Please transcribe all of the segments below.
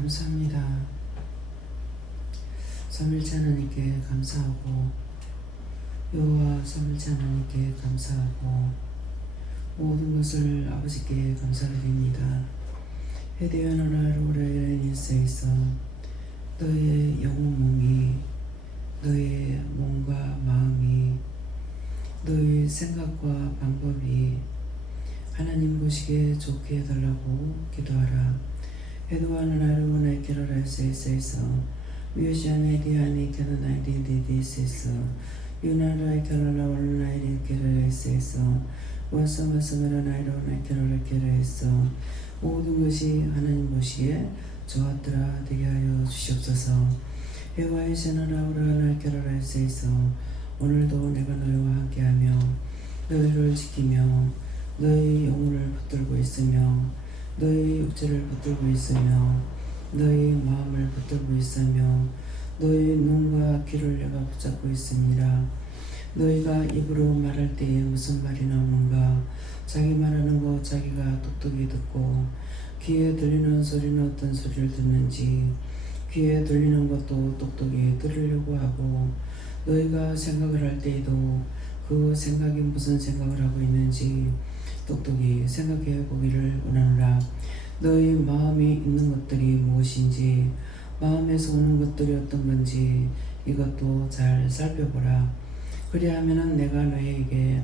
감사합니다. 삼일째 하나님께 감사하고 여호와 삼일째 하나님께 감사하고 모든 것을 아버지께 감사드립니다. 해대한 하나로 일세에서 너의 영혼 몸이 너의 몸과 마음이 너의 생각과 방법이 하나님 보시기에 좋게 해달라고 기도하라. 해도하는 하루 나의 기로라 세에서 위오시안에 대하니 캐나나에 디디디세서 유나라의 캐나라 올라나의 기로라 세에서 와서마서메라 나이로 나의 기로라 기로에서 모든 것이 하나님 보시기에 좋았더라 되게 하여 주시옵소서. 해와의 제나라 오라나의 기로라 세에서 오늘도 내가 너희와 함께하며 너희를 지키며 너희 영혼을 붙들고 있으며 너희 육체를 붙들고 있으며 너희 마음을 붙들고 있으며 너희 눈과 귀를 내가 붙잡고 있습니다. 너희가 입으로 말할 때에 무슨 말이 나오는가? 자기 말하는 거 자기가 똑똑히 듣고 귀에 들리는 소리는 어떤 소리를 듣는지 귀에 들리는 것도 똑똑히 들으려고 하고 너희가 생각을 할 때에도 그 생각이 무슨 생각을 하고 있는지 똑똑히 생각해 보기를 원하노라. 너희 마음이 있는 것들이 무엇인지 마음에서 오는 것들이 어떤 건지 이것도 잘 살펴보라. 그리하면은 내가 너희에게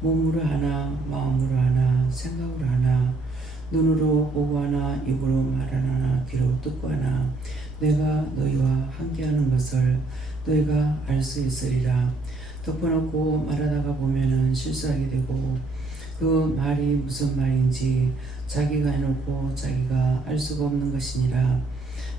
몸으로 하나 마음으로 하나 생각으로 하나 눈으로 보고 하나 입으로 말하나 귀로 듣고 하나 내가 너희와 함께하는 것을 너희가 알 수 있으리라. 덮어놓고 말하다가 보면은 실수하게 되고 그 말이 무슨 말인지 자기가 해놓고 자기가 알 수가 없는 것이니라.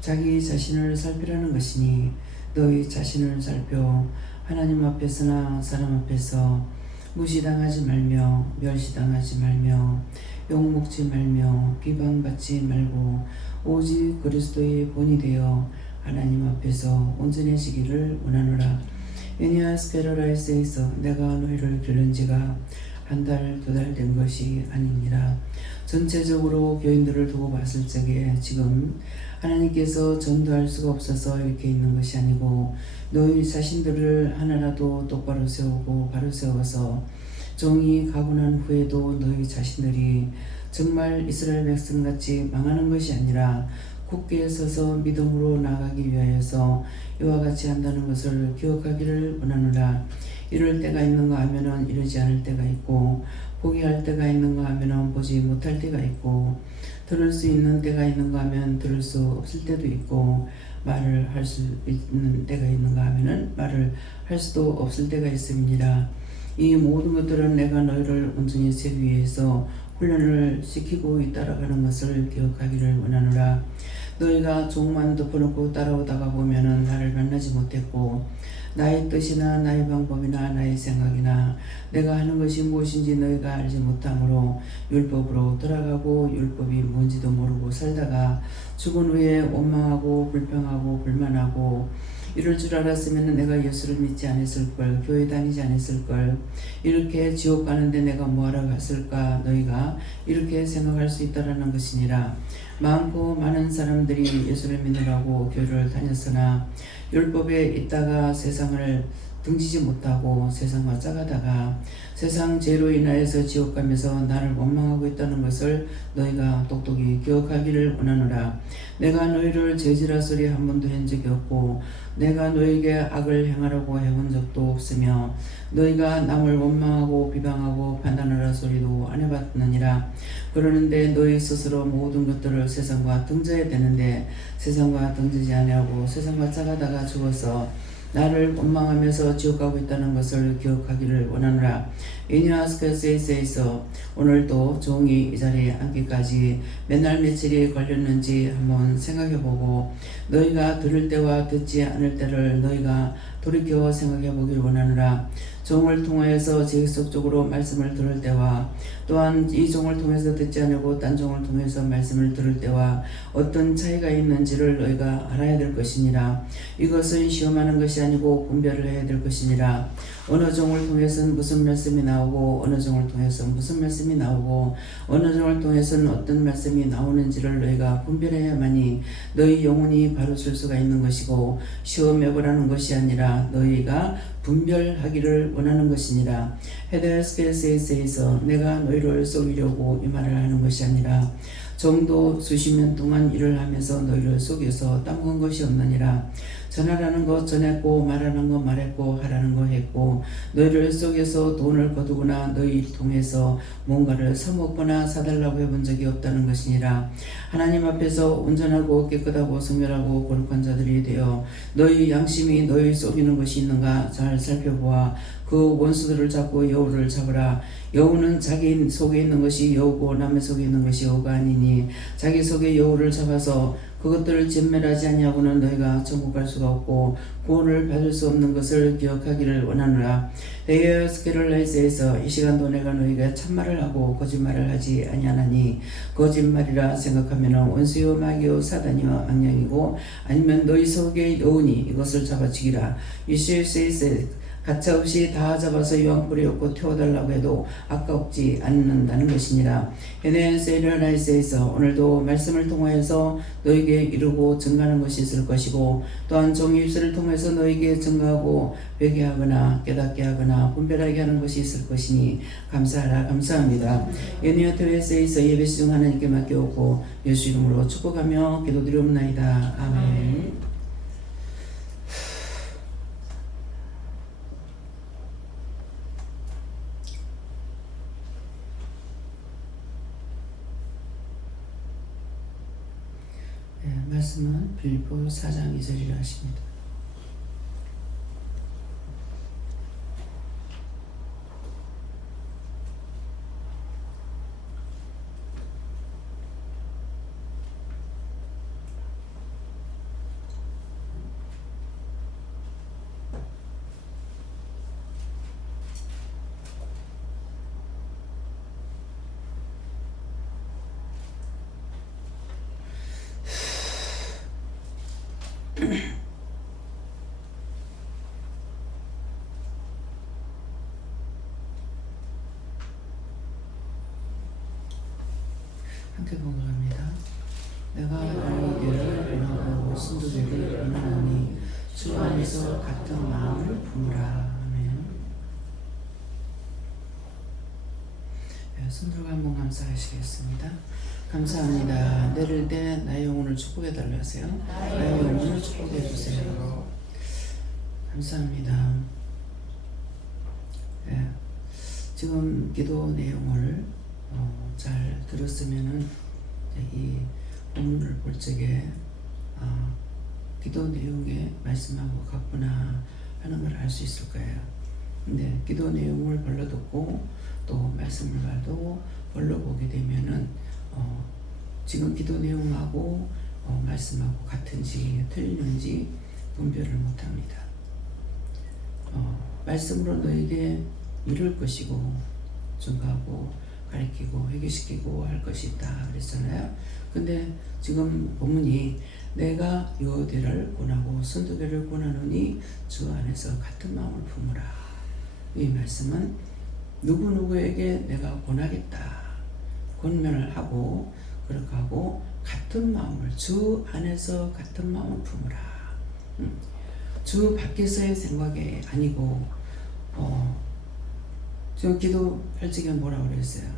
자기 자신을 살피라는 것이니 너희 자신을 살펴 하나님 앞에서나 사람 앞에서 무시당하지 말며 멸시당하지 말며 욕먹지 말며 비방받지 말고 오직 그리스도의 본이 되어 하나님 앞에서 온전해지기를 원하노라. 에니아스페라라이스에서 내가 너희를 기른 지가 한 달, 두 달 된 것이 아니니라. 전체적으로 교인들을 두고 봤을 적에 지금 하나님께서 전도할 수가 없어서 이렇게 있는 것이 아니고 너희 자신들을 하나라도 똑바로 세우고 바로 세워서 종이 가고 난 후에도 너희 자신들이 정말 이스라엘 백성같이 망하는 것이 아니라 굳게 서서 믿음으로 나가기 위하여서 이와 같이 한다는 것을 기억하기를 원하노라. 이럴 때가 있는가 하면은 이러지 않을 때가 있고 포기할 때가 있는가 하면은 보지 못할 때가 있고 들을 수 있는 때가 있는가 하면 들을 수 없을 때도 있고 말을 할 수 있는 때가 있는가 하면은 말을 할 수도 없을 때가 있습니다. 이 모든 것들은 내가 너희를 온전히 세우기 위해서 훈련을 시키고 따라가는 것을 기억하기를 원하노라. 너희가 종만 덮어놓고 따라오다가 보면은 나를 만나지 못했고 나의 뜻이나 나의 방법이나 나의 생각이나 내가 하는 것이 무엇인지 너희가 알지 못하므로 율법으로 돌아가고 율법이 뭔지도 모르고 살다가 죽은 후에 원망하고 불평하고 불만하고 이럴 줄 알았으면 내가 예수를 믿지 않았을걸, 교회 다니지 않았을걸, 이렇게 지옥 가는데 내가 뭐하러 갔을까, 너희가 이렇게 생각할 수 있다라는 것이니라. 많고 많은 사람들이 예수를 믿으라고 교회를 다녔으나 율법에 있다가 세상을 등지지 못하고 세상과 짜가다가 세상 죄로 인하여서 지옥 가면서 나를 원망하고 있다는 것을 너희가 똑똑히 기억하기를 원하노라. 내가 너희를 죄지라 소리 한 번도 한 적이 없고 내가 너희에게 악을 행하라고 해본 적도 없으며 너희가 남을 원망하고 비방하고 판단하라 소리도 안 해봤느니라. 그러는데 너희 스스로 모든 것들을 세상과 등져야 되는데 세상과 등지지 아니하고 세상과 짜가다가 죽어서 나를 원망하면서 지옥 가고 있다는 것을 기억하기를 원하노라. 에니아스케세에서 오늘도 종이 이 자리에 앉기까지 몇 날 며칠이 걸렸는지 한번 생각해보고 너희가 들을 때와 듣지 않을 때를 너희가 돌이켜 생각해보길 원하노라. 종을 통하여서 지속적으로 말씀을 들을 때와 또한 이 종을 통해서 듣지 않고 딴 종을 통해서 말씀을 들을 때와 어떤 차이가 있는지를 너희가 알아야 될 것이니라. 이것은 시험하는 것이 아니고 분별을 해야 될 것이니라. 어느 종을 통해서는 무슨 말씀이 나오고 어느 종을 통해서 무슨 말씀이 나오고 어느 종을 통해서는 어떤 말씀이 나오는지를 너희가 분별해야만이 너희 영혼이 바로 설 수가 있는 것이고 시험해보라는 것이 아니라 너희가 분별하기를 원하는 것이니라. 헤데스케세에서 내가 너희를 속이려고 이 말을 하는 것이 아니라 정도 수십 년 동안 일을 하면서 너희를 속여서 따먹은 것이 없느니라. 전하라는 것 전했고 말하는 것 말했고 하라는 거 했고 너희를 속여서 돈을 거두거나 너희를 통해서 뭔가를 사먹거나 사달라고 해본 적이 없다는 것이니라. 하나님 앞에서 온전하고 깨끗하고 성결하고 거룩한 자들이 되어 너희 양심이 너희 속이는 것이 있는가 잘 살펴보아 그 원수들을 잡고 여우를 잡으라. 여우는 자기 속에 있는 것이 여우고 남의 속에 있는 것이 여우가 아니니 자기 속에 여우를 잡아서 그것들을 진멸하지 아니하고는 너희가 천국 갈 수가 없고 구원을 받을 수 없는 것을 기억하기를 원하노라. 데이어스케를라이스에서 이 시간도 내가 너희가 참말을 하고 거짓말을 하지 아니하나니 거짓말이라 생각하면 원수요 마귀요 사단이요 악령이고 아니면 너희 속에 여우니 이것을 잡아치기라. 이시에스 가차없이 다 잡아서 유황불에 엎고 태워달라고 해도 아깝지 않는다는 것이니라. 헤네세르라이스에서 오늘도 말씀을 통하여서 너에게 이루고 증가하는 것이 있을 것이고 또한 종의 입술을 통해서 너에게 증가하고 회개하거나 깨닫게 하거나 분별하게 하는 것이 있을 것이니 감사하라. 감사합니다. 연이어트웨스에서 예배시 중 하나님께 맡겨오고 예수 이름으로 축복하며 기도드리옵나이다. 아멘. 말씀은 빌립보 4장 2절이라 하십니다. 함께 공부합니다. 내가 너희에게 원하고 순도되게 원하노니 주 안에서 같은 마음을 품으라. 아멘. 손들고 한번 감사하시겠습니다. 감사합니다. 내릴 때 나의 영혼을 축복해달라 하세요. 나의 영혼을 축복해주세요. 감사합니다. 네. 지금 기도 내용을 잘 들었으면은 이 본문을 볼 적에 기도 내용에 말씀하고 같구나 하는 걸 알 수 있을 거예요. 근데 기도 내용을 벌러 듣고 또 말씀을 봐도 벌러 보게 되면은 지금 기도 내용하고 말씀하고 같은지 틀리는지 분별을 못합니다. 말씀으로 너에게 이룰 것이고 증가하고 가르치고 회개시키고 할 것이 있다 그랬잖아요. 근데 지금 본문이 내가 여호와를 권하고 순두교를 권하노니 주 안에서 같은 마음을 품으라. 이 말씀은 누구누구에게 내가 권하겠다 권면을 하고 그렇게 하고 같은 마음을 주 안에서 같은 마음을 품으라. 주 밖에서의 생각이 아니고 지금 기도할 적에 뭐라고 그랬어요?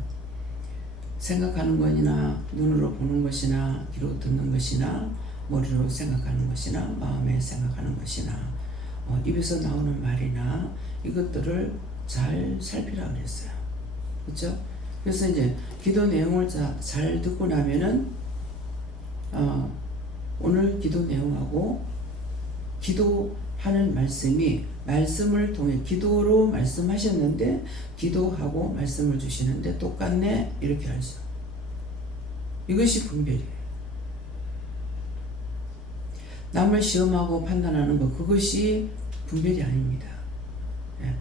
생각하는 것이나 눈으로 보는 것이나 귀로 듣는 것이나 머리로 생각하는 것이나 마음에 생각하는 것이나 입에서 나오는 말이나 이것들을 잘 살피라 그랬어요. 그렇죠? 그래서 이제 기도 내용을 잘 듣고 나면은 오늘 기도 내용하고 기도하는 말씀이 말씀을 통해 기도로 말씀하셨는데 기도하고 말씀을 주시는데 똑같네 이렇게 할 수. 이것이 분별이에요. 남을 시험하고 판단하는 것 그것이 분별이 아닙니다. 예.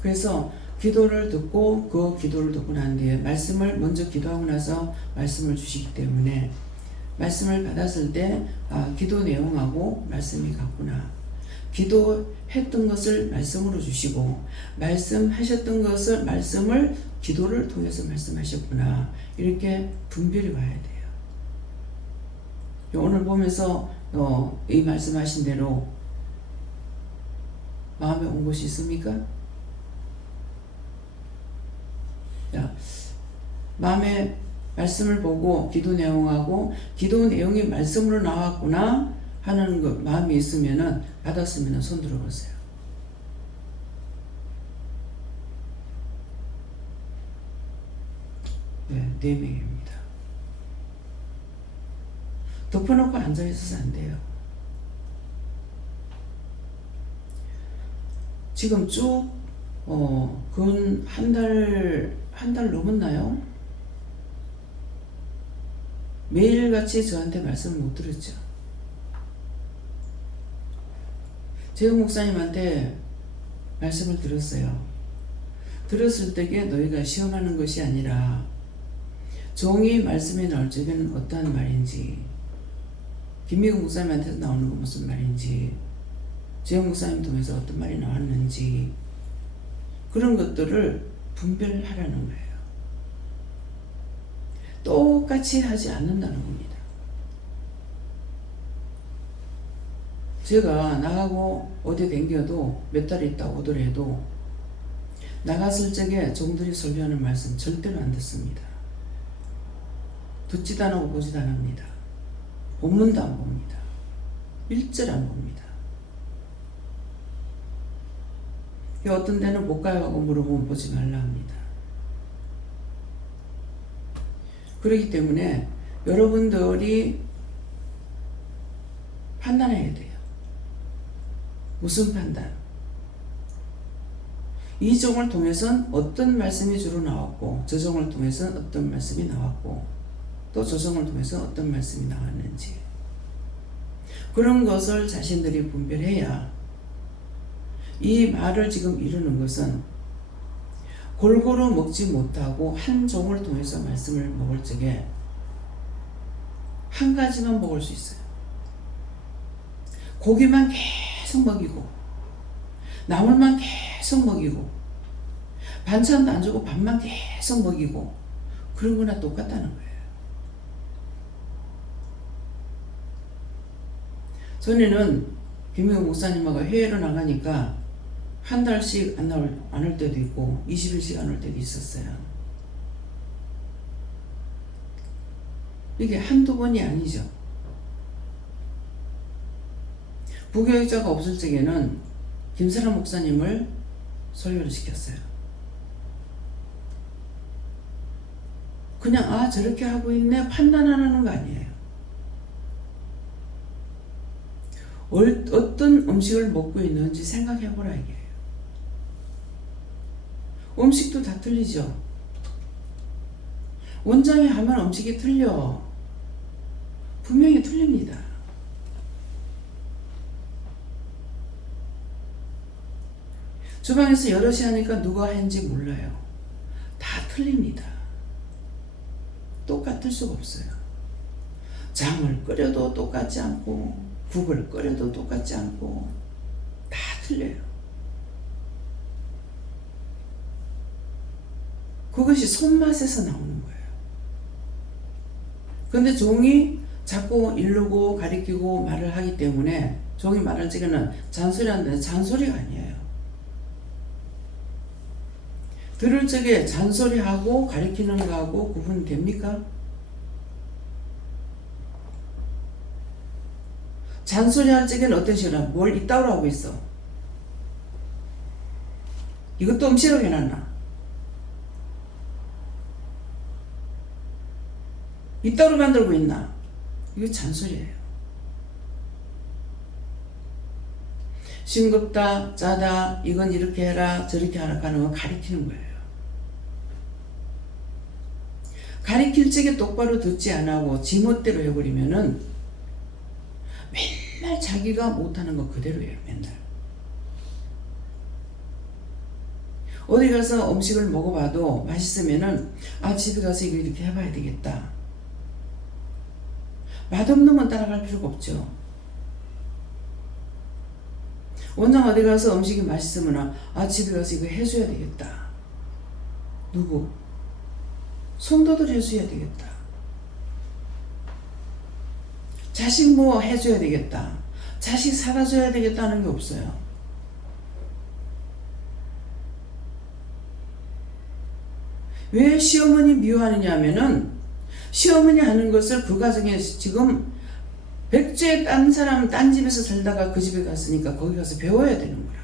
그래서 기도를 듣고 그 기도를 듣고 난 뒤에 말씀을 먼저 기도하고 나서 말씀을 주시기 때문에 말씀을 받았을 때 기도 내용하고 말씀이 같구나. 기도했던 것을 말씀으로 주시고 말씀하셨던 것을 말씀을 기도를 통해서 말씀하셨구나. 이렇게 분별이 와야 돼요. 오늘 보면서 이 말씀하신 대로 마음에 온 것이 있습니까? 자, 마음에 말씀을 보고 기도 내용하고 기도 내용이 말씀으로 나왔구나 하는 그 마음이 있으면은 받았으면 손 들어보세요. 네, 4명입니다. 덮어놓고 앉아있어서 안 돼요. 지금 쭉 근 한 달 넘었나요? 매일같이 저한테 말씀을 못 들었죠. 재영 목사님한테 말씀을 들었어요. 들었을 때에 너희가 시험하는 것이 아니라 종이 말씀이 나올 적에는 어떠한 말인지, 김미국 목사님한테서 나오는 건 무슨 말인지, 재영 목사님 통해서 어떤 말이 나왔는지 그런 것들을 분별하라는 거예요. 똑같이 하지 않는다는 겁니다. 제가 나가고 어디 댕겨도 몇 달 있다 오더라도 나갔을 적에 종들이 설교하는 말씀 절대로 안 듣습니다. 듣지도 안 하고 보지도 안 합니다. 본문도 안 봅니다. 1절 안 봅니다. 어떤 데는 못 가요 하고 물어보면 보지 말라 합니다. 그렇기 때문에 여러분들이 판단해야 돼요. 무슨 판단? 이 종을 통해서는 어떤 말씀이 주로 나왔고 저 종을 통해서는 어떤 말씀이 나왔고 또 저 종을 통해서 어떤 말씀이 나왔는지 그런 것을 자신들이 분별해야 이 말을 지금 이루는 것은 골고루 먹지 못하고 한 종을 통해서 말씀을 먹을 적에 한 가지만 먹을 수 있어요. 고기만 계속 먹이고 나물만 계속 먹이고 반찬도 안 주고 밥만 계속 먹이고 그런 거나 똑같다는 거예요. 전에는 김영우 목사님하고 해외로 나가니까 한 달씩 안 올 때도 있고 20일씩 안 올 때도 있었어요. 이게 한두 번이 아니죠. 부교육자가 없을 적에는 김사람 목사님을 설교를 시켰어요. 그냥 저렇게 하고 있네 판단하는 거 아니에요. 어떤 음식을 먹고 있는지 생각해보라 이게요. 음식도 다 틀리죠. 원장이 하면 음식이 틀려. 분명히 틀립니다. 주방에서 여럿이 하니까 누가 했는지 몰라요. 다 틀립니다. 똑같을 수가 없어요. 장을 끓여도 똑같지 않고 국을 끓여도 똑같지 않고 다 틀려요. 그것이 손맛에서 나오는 거예요. 근데 종이 자꾸 이르고 가리키고 말을 하기 때문에 종이 말할 적에는 잔소리 한다는 잔소리가 아니에요. 들을 적에 잔소리하고 가리키는 거하고 구분됩니까? 잔소리 할 적에는 어떤 식으로 뭘 이따위로 하고 있어? 이것도 음식으로 해놨나? 이따위로 만들고 있나? 이거 잔소리예요. 싱겁다, 짜다, 이건 이렇게 해라, 저렇게 하라 하는 건 가리키는 거예요. 가리킬 적에 똑바로 듣지 않고 지멋대로 해버리면은 맨날 자기가 못하는 거 그대로예요. 맨날. 어디 가서 음식을 먹어봐도 맛있으면은 집에 가서 이거 이렇게 해봐야 되겠다. 맛없는 건 따라갈 필요가 없죠. 원장 어디 가서 음식이 맛있으면 집에 가서 이거 해줘야 되겠다. 누구? 성도들 해줘야 되겠다. 자식 뭐 해줘야 되겠다. 자식 사다 줘야 되겠다는 게 없어요. 왜 시어머니 미워하느냐 하면은 시어머니 하는 것을 그 가정에 지금 백주에 딴 사람 딴 집에서 살다가 그 집에 갔으니까 거기 가서 배워야 되는 거야.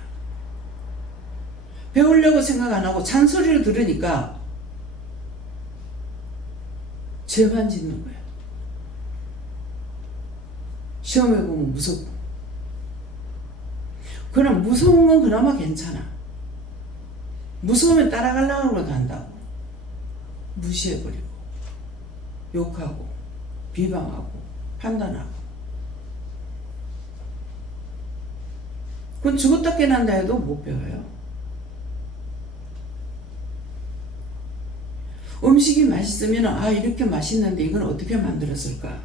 배우려고 생각 안 하고 잔소리를 들으니까 죄만 짓는 거야. 시험해 보면 무섭고. 그럼 무서운 건 그나마 괜찮아. 무서우면 따라가려고 한다고. 무시해버리고 욕하고 비방하고 판단하고. 그건 죽었다 깨난다 해도 못 배워요. 음식이 맛있으면 이렇게 맛있는데 이건 어떻게 만들었을까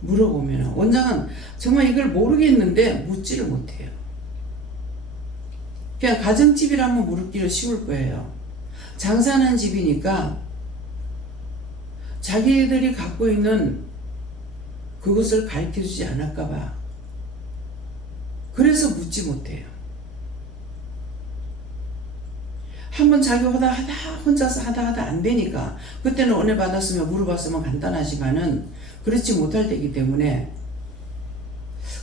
물어보면 원장은 정말 이걸 모르겠는데 묻지를 못해요. 그냥 가정집이라면 물기를 쉬울 거예요. 장사하는 집이니까 자기들이 갖고 있는 그것을 가르쳐주지 않을까봐 그래서 묻지 못해요. 한번 자기 혼자서 하다 안 되니까 그때는 은혜 받았으면 물어봤으면 간단하지만은 그렇지 못할 때이기 때문에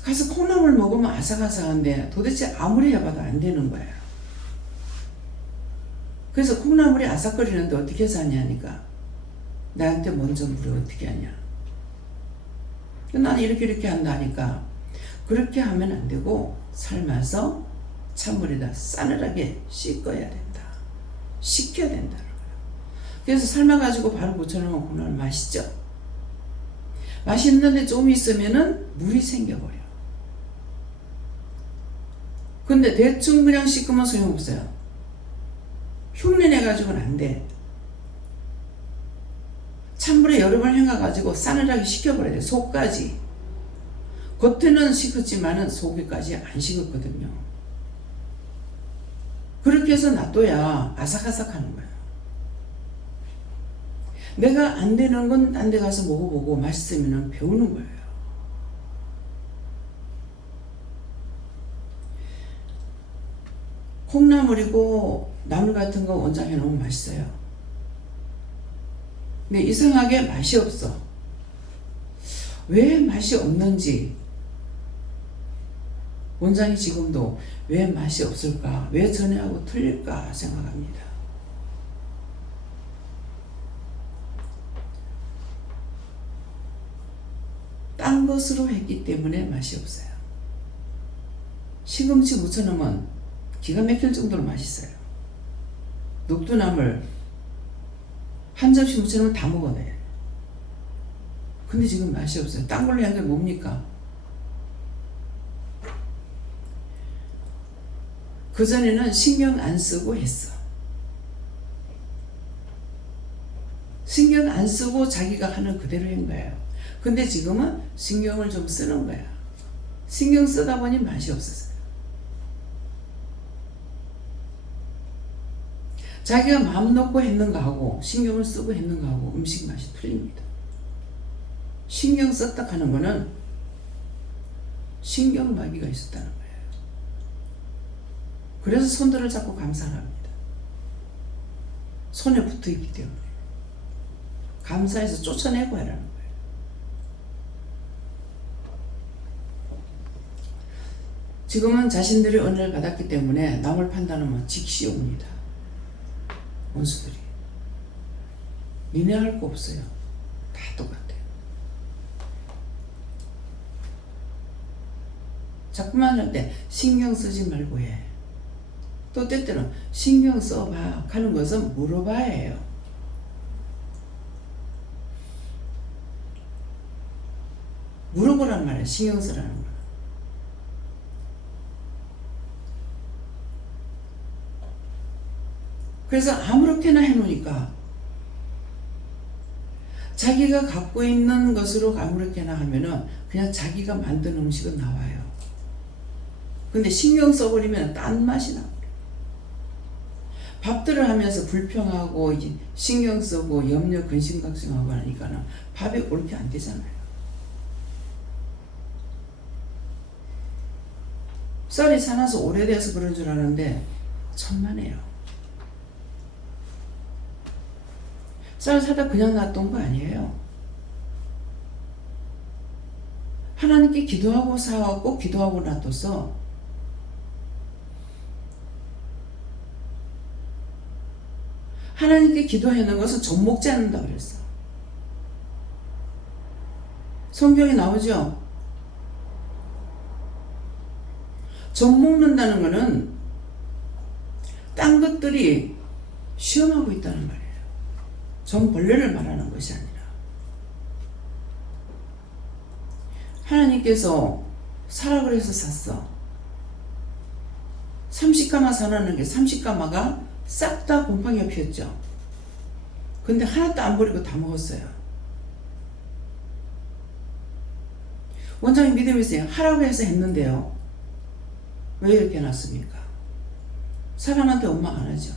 가서 콩나물 먹으면 아삭아삭한데 도대체 아무리 해봐도 안 되는 거예요. 그래서 콩나물이 아삭거리는데 어떻게 해서 하냐니까 나한테 먼저 물어 어떻게 하냐. 나는 이렇게 한다니까 그렇게 하면 안 되고 삶아서 찬물에다 싸늘하게 씻어야 된다. 식혀야 된다는 거예요. 그래서 삶아가지고 바로 묻혀놓으면 콩나물 맛있죠. 맛있는데 좀 있으면은 물이 생겨버려. 근데 대충 그냥 씻으면 소용없어요. 흉내내가지고는 안 돼. 찬물에 여러 번 헹궈가지고 싸늘하게 식혀버려야 돼. 속까지. 겉에는 식었지만은 속에까지 안 식었거든요. 그렇게 해서 놔둬야 아삭아삭하는 거예요. 내가 안 되는 건 딴 데 가서 먹어보고 맛있으면 배우는 거예요. 콩나물이고 나물 같은 거 원장 해놓으면 맛있어요. 근데 이상하게 맛이 없어. 왜 맛이 없는지 원장이 지금도 왜 맛이 없을까? 왜 전에하고 틀릴까 생각합니다. 딴 것으로 했기 때문에 맛이 없어요. 시금치 무쳐놓으면 기가 막힐 정도로 맛있어요. 녹두나물 한 접시 무쳐놓으면 다 먹어내. 근데 지금 맛이 없어요. 딴 걸로 한 게 뭡니까? 그전에는 신경 안 쓰고 했어. 신경 안 쓰고 자기가 하는 그대로 한 거예요. 근데 지금은 신경을 좀 쓰는 거야. 신경 쓰다 보니 맛이 없었어요. 자기가 마음 놓고 했는 거하고 신경을 쓰고 했는 거하고 음식 맛이 틀립니다. 신경 썼다 하는 거는 신경마비가 있었다는 거예요. 그래서 손들을 잡고 감사를 합니다. 손에 붙어 있기 때문에. 감사해서 쫓아내고 하라는 거예요. 지금은 자신들이 은혜를 받았기 때문에 남을 판단하면 즉시 옵니다. 원수들이. 니네 할 거 없어요. 다 똑같아요. 자꾸만 할 때 신경 쓰지 말고 해. 또 때때로 신경 써봐 하는 것은 물어봐야 해요. 물어보란 말이에요. 신경 쓰라는 거. 그래서 아무렇게나 해놓으니까 자기가 갖고 있는 것으로 아무렇게나 하면은 그냥 자기가 만든 음식은 나와요. 근데 신경 써버리면 딴 맛이 나. 밥들을 하면서 불평하고 이제 신경 쓰고 염려 근심각심하고 하니까는 밥이 옳게 안 되잖아요. 쌀이 사놔서 오래돼서 그런 줄 아는데 천만에요. 쌀 사다 그냥 놔둔 거 아니에요. 하나님께 기도하고 사왔고 기도하고 놔뒀어. 하나님께 기도하는 것은 젖 먹지 않는다 그랬어. 성경에 나오죠. 젖 먹는다는 것은 딴 것들이 시험하고 있다는 말이에요. 전벌레를 말하는 것이 아니라 하나님께서 사라 그래서 샀어. 30가마 사놨는 게 30가마가 싹 다 곰팡이가 피었죠. 근데 하나도 안 버리고 다 먹었어요. 원장이 믿음이 있어요. 하라고 해서 했는데요. 왜 이렇게 해놨습니까? 사람한테 원망 안 하죠.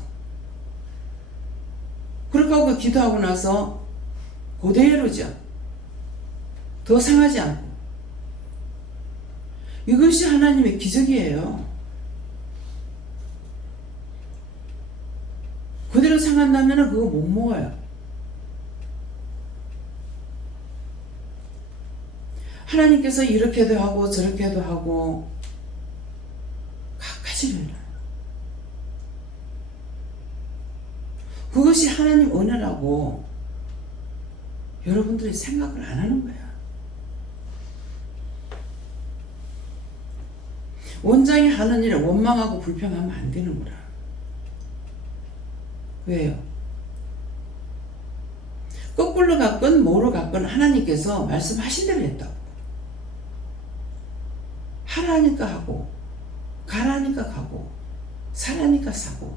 그렇게 하고 기도하고 나서 그대로죠. 더 상하지 않고. 이것이 하나님의 기적이에요. 그대로 상한다면 그거 못 먹어요. 하나님께서 이렇게도 하고 저렇게도 하고 각가지를 해놔요. 그것이 하나님 은혜라고 여러분들이 생각을 안 하는 거야. 원장이 하는 일에 원망하고 불평하면 안 되는 거라. 왜요? 거꾸로 갔건 뭐로 갔건 하나님께서 말씀하신 대로 했다고. 하라니까 하고 가라니까 가고 사라니까 사고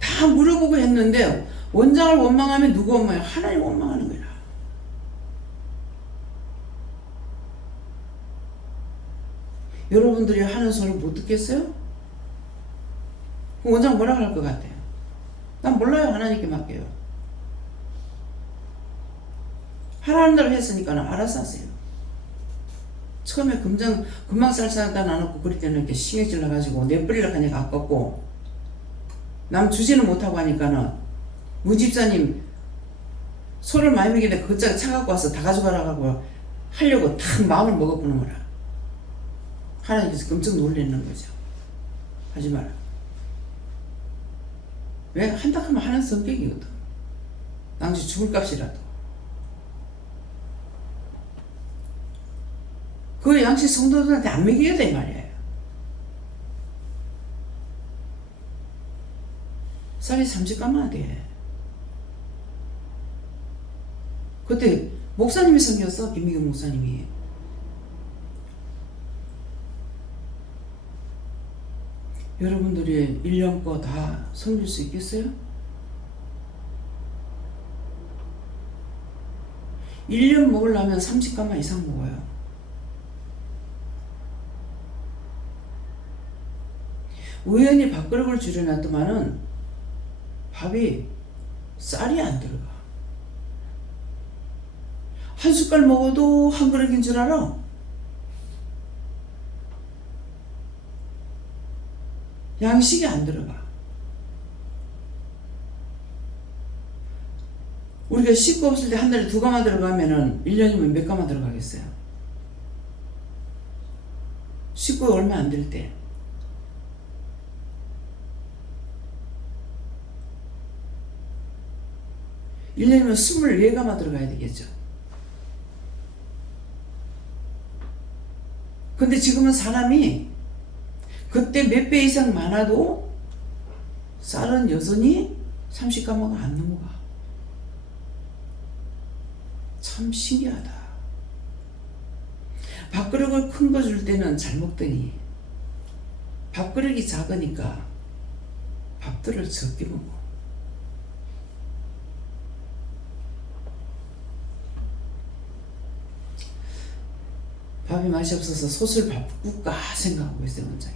다 물어보고 했는데 원장을 원망하면 누구 원망해? 하나님 원망하는 거야. 여러분들이 하는 소리 못 듣겠어요? 원장 뭐라 할 것 같아요? 난 몰라요. 하나님께 맡겨요. 하라는 대로 했으니까 알아서 하세요. 처음에 금방 쌀쌀하다 나놓고 그럴 때는 이렇게 신경질 나가지고 내 뿌리를 하니까 아깝고 남 주지는 못하고 하니까는 무집사님 소를 많이 먹이는데 그것저것 차갖고 와서 다 가져가라고 하려고 탁 마음을 먹어보는 거라. 하나님께서 끔찍 놀리는 거죠. 하지 마라. 왜? 한다 하면 하는 성격이거든. 당시 죽을 값이라도. 그 양식 성도들한테 안 먹여야 돼 말이에요. 쌀이 30가마 돼. 그때 목사님이 섬겼어. 김미경 목사님이. 여러분들이 1년 거 다 섬길 수 있겠어요? 1년 먹으려면 30가마 이상 먹어요. 우연히 밥그릇을 줄여놨더만은 밥이 쌀이 안 들어가. 한 숟갈 먹어도 한 그릇인 줄 알아? 양식이 안 들어가. 우리가 식구 없을 때 한 달에 2가마 들어가면은 1년이면 몇 가마 들어가겠어요? 식구가 얼마 안 될 때. 1년이면 24가마 들어가야 되겠죠. 근데 지금은 사람이 그때 몇 배 이상 많아도 쌀은 여전히 30가마가 안 넘어가. 참 신기하다. 밥그릇을 큰 거 줄 때는 잘 먹더니 밥그릇이 작으니까 밥들을 적게 먹어. 밥이 맛이 없어서 솥을 바꿀까 생각하고 있어요, 원장이.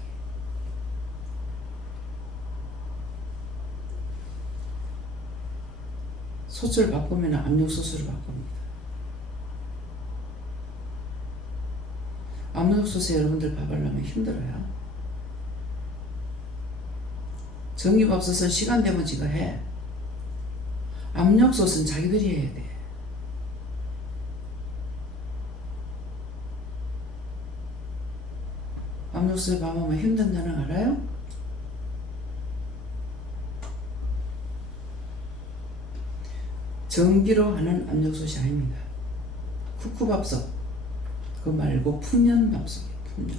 솥을 바꾸면 압력솥으로 바꿉니다. 압력솥에 여러분들 밥 하려면 힘들어요. 전기밥솥은 시간 되면 지가 해. 압력솥은 자기들이 해야 돼. 압력솥에 밥하면 힘든다는 거 알아요? 전기로 하는 압력솥이 아닙니다. 쿠쿠밥솥 그거 말고 풍년밥솥이에요. 풍년.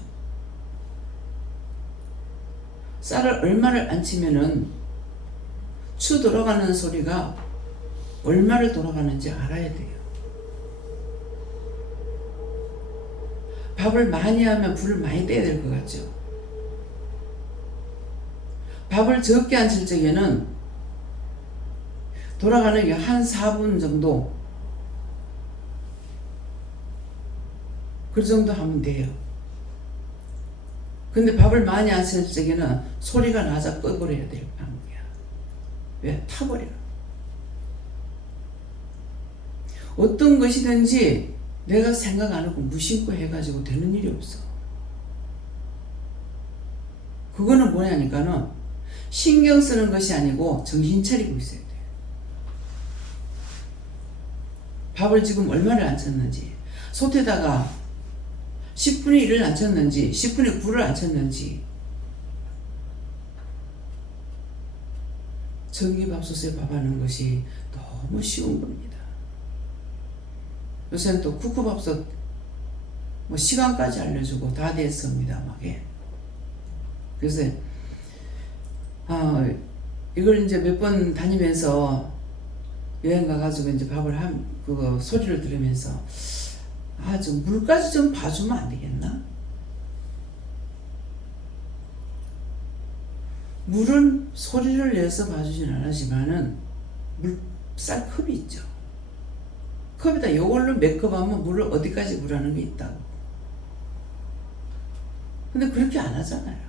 쌀을 얼마를 안 치면은 추 돌아가는 소리가 얼마를 돌아가는지 알아야 돼요. 밥을 많이 하면 불을 많이 떼야 될 것 같죠. 밥을 적게 안 칠 적에는 돌아가는 게 한 4분 정도 그 정도 하면 돼요. 근데 밥을 많이 안 칠 적에는 소리가 나서 꺼버려야 되는 거야. 왜? 타버려. 어떤 것이든지 내가 생각 안 하고 무심코 해가지고 되는 일이 없어. 그거는 뭐냐니까는 신경 쓰는 것이 아니고 정신 차리고 있어야 돼. 밥을 지금 얼마를 안 쳤는지, 솥에다가 10분의 1을 안 쳤는지, 10분의 9를 안 쳤는지. 전기밥솥에 밥하는 것이 너무 쉬운 겁니다. 요새는 또 쿠쿠밥솥 뭐 시간까지 알려주고 다 됐습니다. 막 해. 그래서 이걸 이제 몇 번 다니면서 여행 가가지고 이제 밥을 그거 소리를 들으면서 좀 물까지 좀 봐주면 안 되겠나? 물은 소리를 내서 봐주진 않았지만은 쌀컵이 있죠. 컵에다 이걸로 몇 컵 하면 물을 어디까지 부라는 게 있다고. 근데 그렇게 안 하잖아요.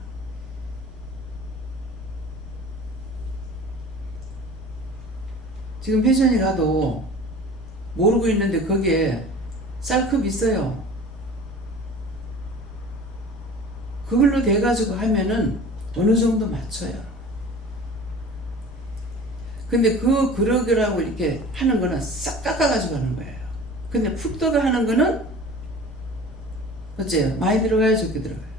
지금 회전이 가도 모르고 있는데 거기에 쌀컵 있어요. 그걸로 돼가지고 하면은 어느 정도 맞춰요. 근데 그 그러기라고 이렇게 하는 거는 싹 깎아가지고 하는 거예요. 근데 푹 떠가 하는 거는 어째요? 많이 들어가요? 적게 들어가요?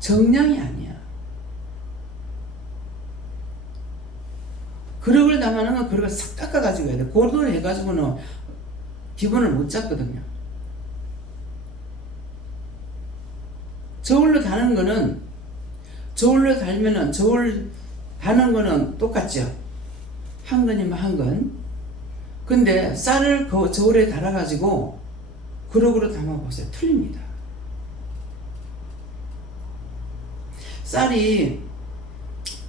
정량이 아니야. 그릇을 담아는 건 그릇을 싹 깎아가지고 해야 돼. 고르도를 해가지고는 기본을 못 잡거든요. 저울로 다는 거는, 저울로 달면은, 저울 다는 거는 똑같죠. 한 건이면 한 건. 근데 쌀을 그 저울에 달아가지고 그릇으로 담아보세요. 틀립니다. 쌀이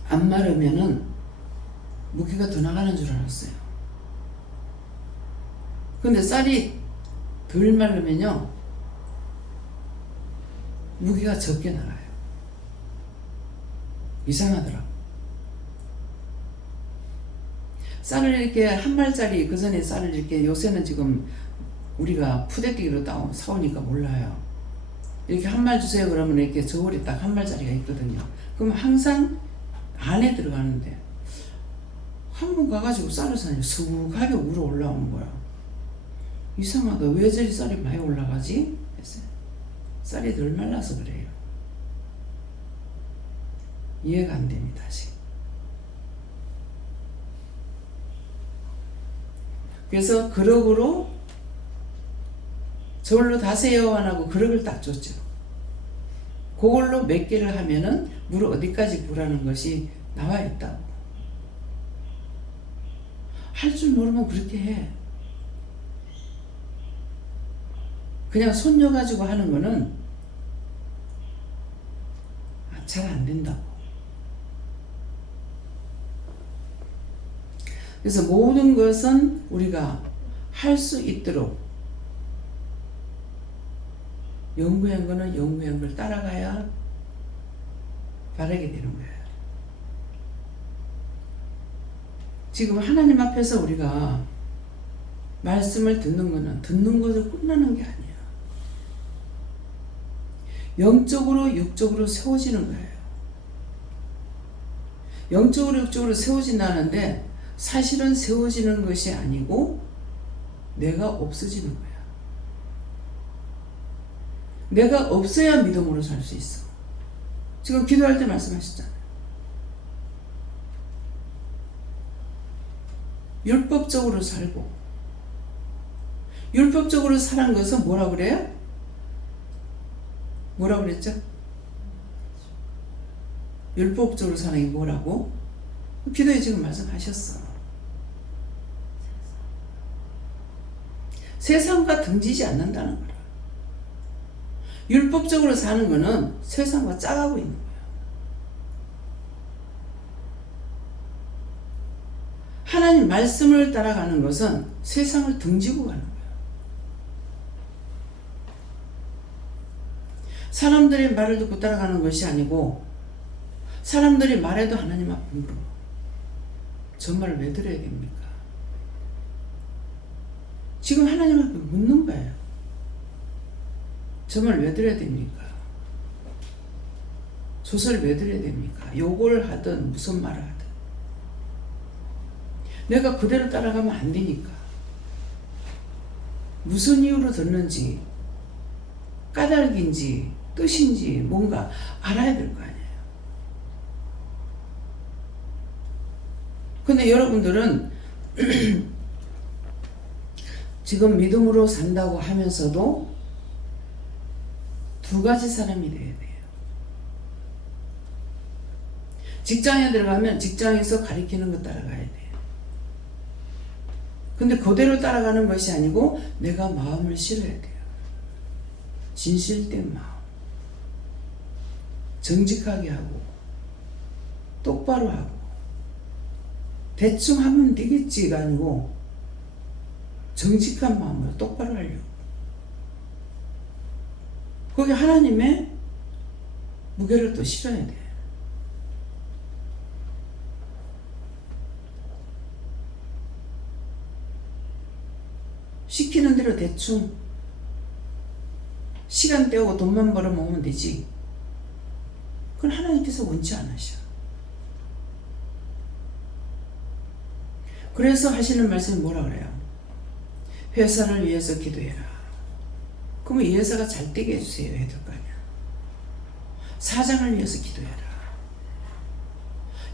안 마르면은 무게가 더 나가는 줄 알았어요. 근데 쌀이 덜 마르면요 무게가 적게 나가요. 이상하더라고. 쌀을 이렇게 한 말짜리, 그 전에 쌀을 이렇게, 요새는 지금 우리가 푸대뜨기로 사오니까 몰라요. 이렇게 한 말 주세요 그러면 이렇게 저울에 딱 한 말짜리가 있거든요. 그럼 항상 안에 들어가는데 한 번 가가지고 쌀을 사니 수북하게 우러 올라오는 거야. 이상하다. 왜 저리 쌀이 많이 올라가지? 했어요. 쌀이 덜 말라서 그래요. 이해가 안 됩니다. 아직. 그래서 그릇으로 저울로 다세요 안 하고 그릇을 딱 줬죠. 그걸로 몇 개를 하면은 물을 어디까지 부라는 것이 나와 있다고. 할 줄 모르면 그렇게 해. 그냥 손녀 가지고 하는 거는 잘 안 된다고. 그래서 모든 것은 우리가 할 수 있도록 연구한 거는 연구한 걸 따라가야 바르게 되는 거예요. 지금 하나님 앞에서 우리가 말씀을 듣는 거는 듣는 것으로 끝나는 게 아니에요. 영적으로 육적으로 세워지는 거예요. 영적으로 육적으로 세워진다는데 사실은 세워지는 것이 아니고 내가 없어지는 거야. 내가 없어야 믿음으로 살 수 있어. 지금 기도할 때 말씀하셨잖아요. 율법적으로 살고 율법적으로 사는 것은 뭐라 그래요? 뭐라 그랬죠? 율법적으로 사는 게 뭐라고? 기도에 지금 말씀하셨어. 세상과 등지지 않는다는 거라. 율법적으로 사는 거는 세상과 짜가고 있는 거야. 하나님 말씀을 따라가는 것은 세상을 등지고 가는 거야. 사람들의 말을 듣고 따라가는 것이 아니고 사람들이 말해도 하나님 앞에 물어. 저 말을 왜 들어야 됩니까? 지금 하나님 앞에 묻는 거예요. 저 말 왜 들어야 됩니까? 소설 왜 들어야 됩니까? 욕을 하든 무슨 말을 하든 내가 그대로 따라가면 안 되니까 무슨 이유로 듣는지 까닭인지 뜻인지 뭔가 알아야 될 거 아니에요. 근데 여러분들은 지금 믿음으로 산다고 하면서도 두 가지 사람이 돼야 돼요. 직장에 들어가면 직장에서 가리키는 거 따라가야 돼요. 근데 그대로 따라가는 것이 아니고 내가 마음을 실어야 돼요. 진실된 마음. 정직하게 하고 똑바로 하고 대충 하면 되겠지가 아니고 정직한 마음으로 똑바로 하려고. 거기 하나님의 무게를 또 실어야 돼. 시키는 대로 대충 시간 때우고 돈만 벌어 먹으면 되지. 그건 하나님께서 원치 않으셔. 그래서 하시는 말씀이 뭐라 그래요? 회사를 위해서 기도해라. 그러면 이 회사가 잘 되게 해주세요 해야 될 거 아니야. 사장을 위해서 기도해라.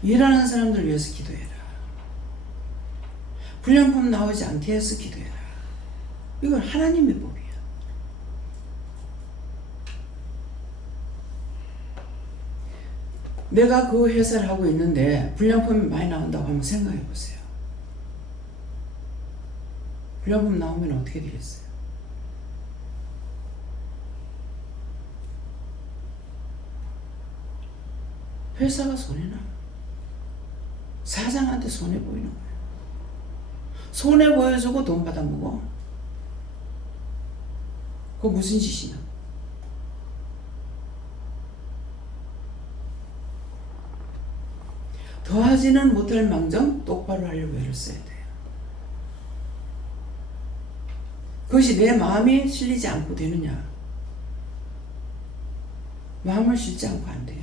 일하는 사람들 위해서 기도해라. 불량품 나오지 않게 해서 기도해라. 이건 하나님의 법이야. 내가 그 회사를 하고 있는데 불량품이 많이 나온다고 한번 생각해 보세요. 불량품 나오면 어떻게 되겠어요? 회사가 손해나. 사장한테 손해 보이는 거예요. 손해 보여주고 돈 받아먹어. 그거 무슨 짓이냐? 더하지는 못할 망정 똑바로 하려고 애를 써야 돼요. 그것이 내 마음이 실리지 않고 되느냐? 마음을 실지 않고 안 돼요.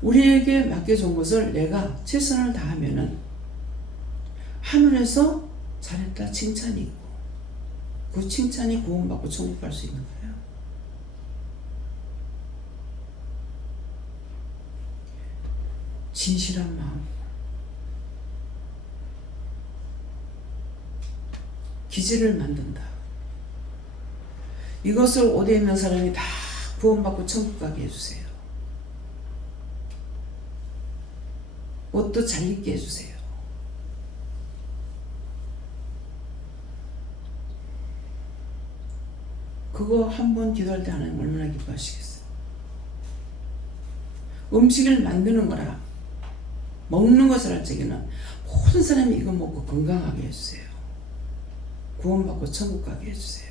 우리에게 맡겨준 것을 내가 최선을 다하면은 하늘에서 잘했다 칭찬이 있고 그 칭찬이 구원받고 천국 갈 수 있는 거예요. 진실한 마음, 기지를 만든다. 이것을 오대 있는 사람이 다 구원받고 천국 가게 해주세요. 옷도 잘 입게 해주세요. 그거 한 번 기도할 때 하나님 얼마나 기뻐하시겠어요. 음식을 만드는 거라 먹는 것을 할 적에는 모든 사람이 이거 먹고 건강하게 해주세요. 구원받고 천국 가게 해주세요.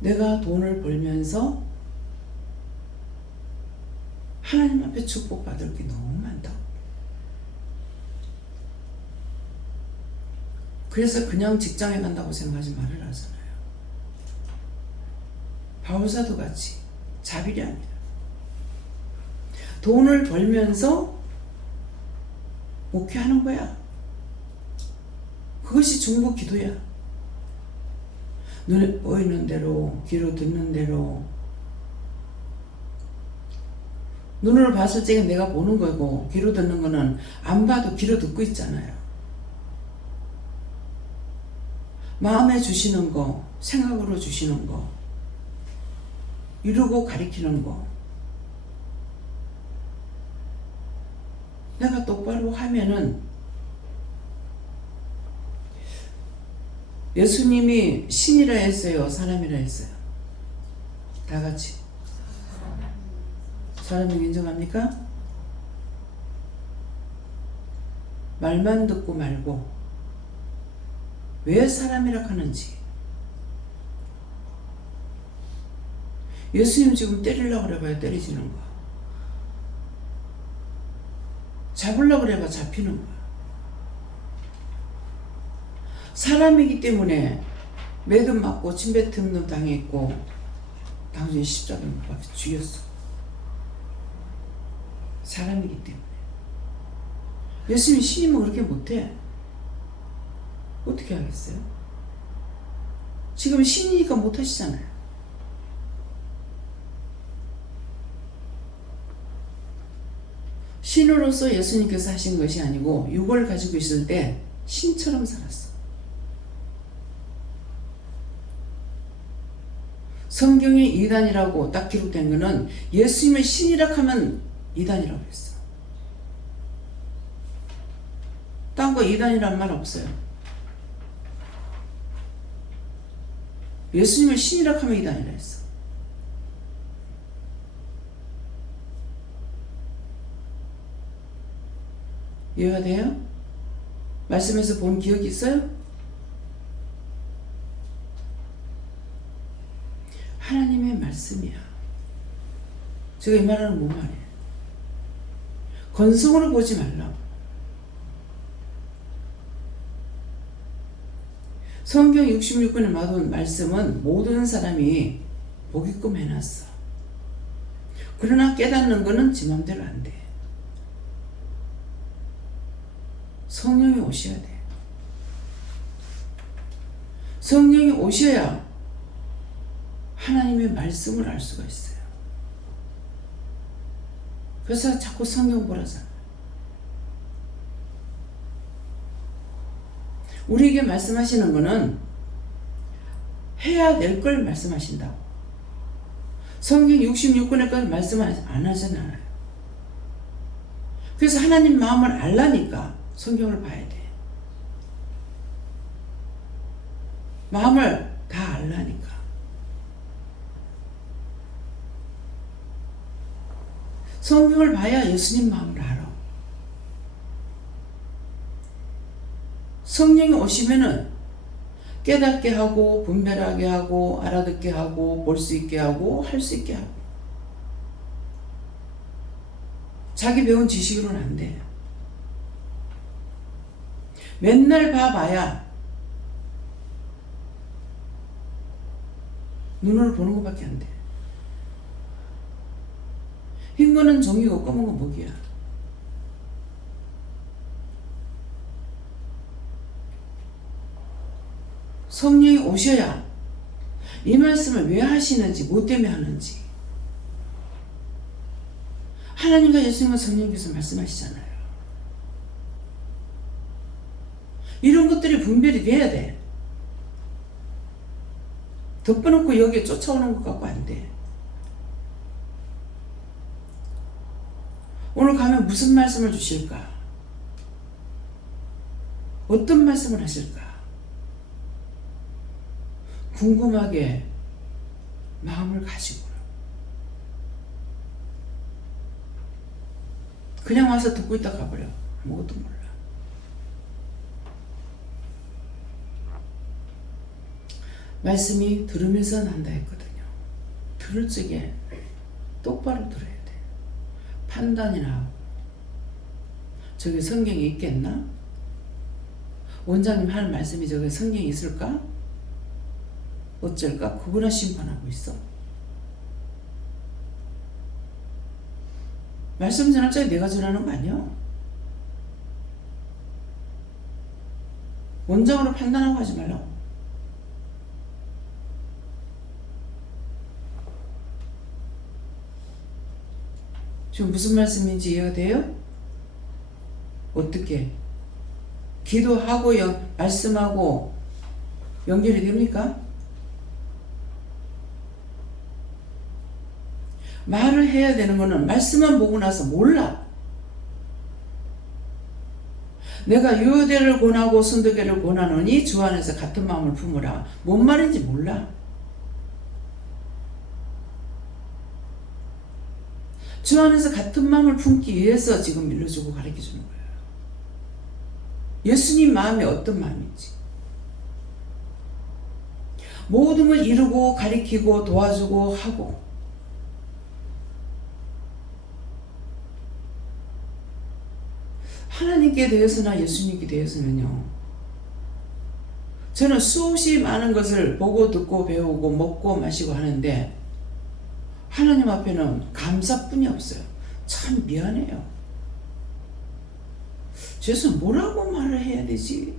내가 돈을 벌면서 하나님 앞에 축복받을 게 너무 많다고. 그래서 그냥 직장에 간다고 생각하지 말으라 하잖아요. 바울사도 같이 자비리 합니다. 돈을 벌면서 목회하는 거야. 그것이 중보 기도야. 눈에 보이는 대로, 귀로 듣는 대로. 눈으로 봤을 적에 내가 보는 거고, 귀로 듣는 거는 안 봐도 귀로 듣고 있잖아요. 마음에 주시는 거, 생각으로 주시는 거, 이루고 가리키는 거. 내가 똑바로 하면은 예수님이 신이라 했어요? 사람이라 했어요? 다 같이. 사람을 인정합니까? 말만 듣고 말고 왜 사람이라 하는지. 예수님 지금 때리려고 그래봐야 때리지는 거. 잡으려고 그래봐 잡히는 거야. 사람이기 때문에 매듭 맞고 침뱉음도 당했고 당신이 십자가를 못 박혀 죽였어. 사람이기 때문에. 예수님이 신이면 그렇게 못해. 어떻게 하겠어요? 지금 신이니까 못하시잖아요. 신으로서 예수님께서 하신 것이 아니고 육을 가지고 있을 때 신처럼 살았어. 성경에 이단이라고 딱 기록된 거는 예수님의 신이라 하면 이단이라고 했어. 딴 거 이단이란 말 없어요. 예수님을 신이라 하면 이단이라 했어. 이해가 돼요? 말씀에서 본 기억이 있어요? 하나님의 말씀이야. 제가 이 말하는 뭔 말이에요? 건성으로 보지 말라고. 성경 66권에 나온 말씀은 모든 사람이 보기끔 해놨어. 그러나 깨닫는 거는 지 맘대로 안 돼. 성령이 오셔야 돼. 성령이 오셔야 하나님의 말씀을 알 수가 있어요. 그래서 자꾸 성경 보라잖아. 우리에게 말씀하시는 거는 해야 될 걸 말씀하신다고. 성경 66권에까지 말씀 안 하잖아요. 그래서 하나님 마음을 알라니까 성경을 봐야 돼. 마음을 다 알라니까. 성경을 봐야 예수님 마음을 알아. 성령이 오시면은 깨닫게 하고 분별하게 하고 알아듣게 하고 볼 수 있게 하고 할 수 있게 하고. 자기 배운 지식으로는 안 돼. 맨날 봐봐야 눈으로 보는 것밖에 안 돼. 흰 거는 종이고 검은 건 목이야. 성령이 오셔야 이 말씀을 왜 하시는지, 뭐 때문에 하는지. 하나님과 예수님과 성령께서 말씀하시잖아요. 이런 것들이 분별이 돼야 돼. 덮어놓고 여기에 쫓아오는 것 같고 안 돼. 오늘 가면 무슨 말씀을 주실까? 어떤 말씀을 하실까? 궁금하게 마음을 가지고 그냥 와서 듣고 있다 가버려. 아무것도 몰라. 말씀이 들으면서 난다 했거든요. 들을 적에 똑바로 들어야 돼. 판단이나 하고. 저게 성경에 있겠나? 원장님 할 말씀이 저게 성경에 있을까? 어쩔까? 그거나 심판하고 있어. 말씀 전할 때 내가 전하는 거 아니야? 원장으로 판단하고 하지 말라고. 지금 무슨 말씀인지 이해가 돼요? 어떻게? 기도하고 말씀하고 연결이 됩니까? 말을 해야 되는 거는 말씀만 보고 나서 몰라. 내가 유대를 권하고 순도계를 권하노니 주 안에서 같은 마음을 품으라. 뭔 말인지 몰라. 주 안에서 같은 마음을 품기 위해서 지금 일러주고 가르쳐주는 거예요. 예수님 마음이 어떤 마음인지. 모든 걸 이루고 가리키고 도와주고 하고 하나님께 대해서나 예수님께 대해서는요. 저는 수없이 많은 것을 보고 듣고 배우고 먹고 마시고 하는데 하나님 앞에는 감사뿐이 없어요. 참 미안해요. 그래서 뭐라고 말을 해야 되지?